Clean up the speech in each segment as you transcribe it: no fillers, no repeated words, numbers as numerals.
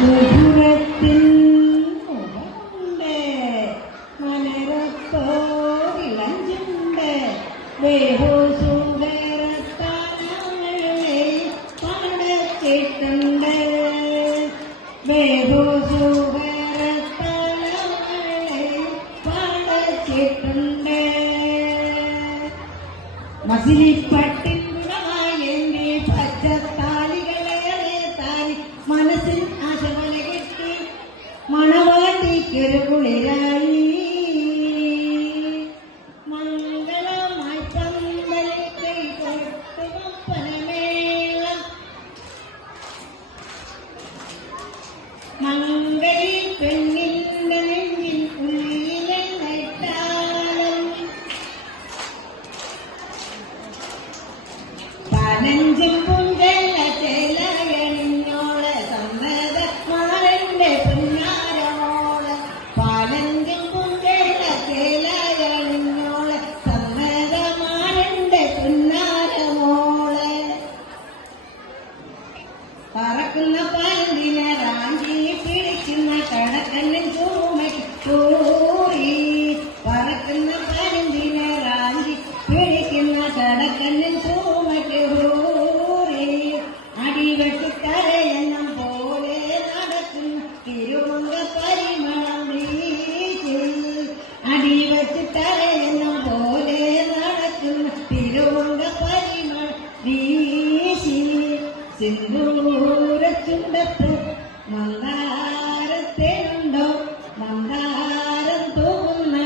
ഗോപുരത്തിൻ മുഖമുണ്ട്, മലരത്തോ ഇളഞ്ചുണ്ട്, ബേഹോസുഹരത്താനങ്ങളെ പടച്ചിട്ടുണ്ട്, ബേഹോസുഹരത്താനങ്ങളെ പടച്ചിട്ടുണ്ട്. മസിലിപ്പട്ടിൻ ഗുണമായെന്റെ പച്ചത്താലികളേറെ താലി മനസ്സിൽ ആശമല കെട്ടി മണവാട്ടിക്കൊരു കുളിരായി. മംഗളമായി പന്തൽ കൈ കൊടുത്ത് ഒപ്പനമേളം മംഗളി പെണ്ണിന്റെ നെഞ്ചിൽ ഉള്ളിലെണ്ണയിട്ടാളം പനഞ്ചും പുഞ്ചല്ല ചേലയണിഞ്ഞോള് സമ്മതമാരന്റെ പുന്നാരോള്, പനഞ്ചും പുഞ്ചല്ല ചേലയണിഞ്ഞോള് സമ്മതമാരന്റെ പുന്നാരമോള്. പറക്കുന്ന പന്തിനെ റാഞ്ചി പിടിക്കുന്ന കടക്കണ്ണൻ ചൂമയ്ക്ക് പോയി, പറക്കുന്ന പന്തിനെ റാഞ്ചി പിടിക്കുന്ന കടക്കണ്ണൻ ചൂമയ്ക്ക് പോയി. അടിവെട്ടി തരയെണ്ണം പോലെ നടക്കുന്ന തിരുമങ്ക പരിമളം വീശി, അടിവെട്ടി തരയെണ്ണം പോലെ നടക്കുന്ന തിരുമങ്ക പരിമളം വീശി. സിന്ദൂരച്ചുണ്ടത്ത് മന്ദാരത്തേനുണ്ടോ മന്ദാരം തോന്നുന്ന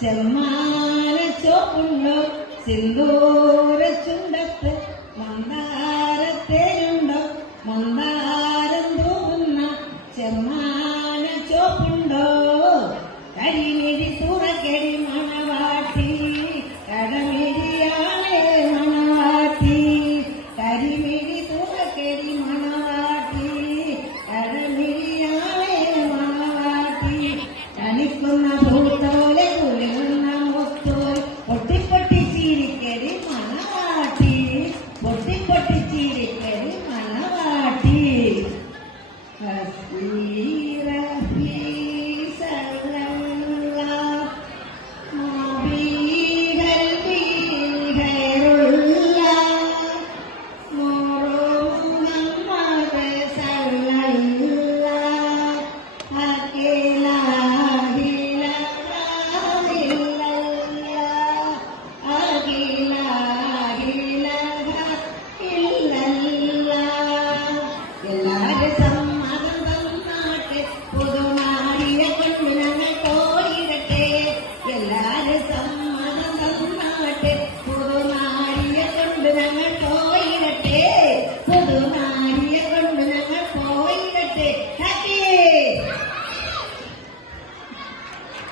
ചെമ്മാന ചോപ്പുണ്ടോ, സിന്ദൂരച്ചുണ്ടത്ത് മന്ദാര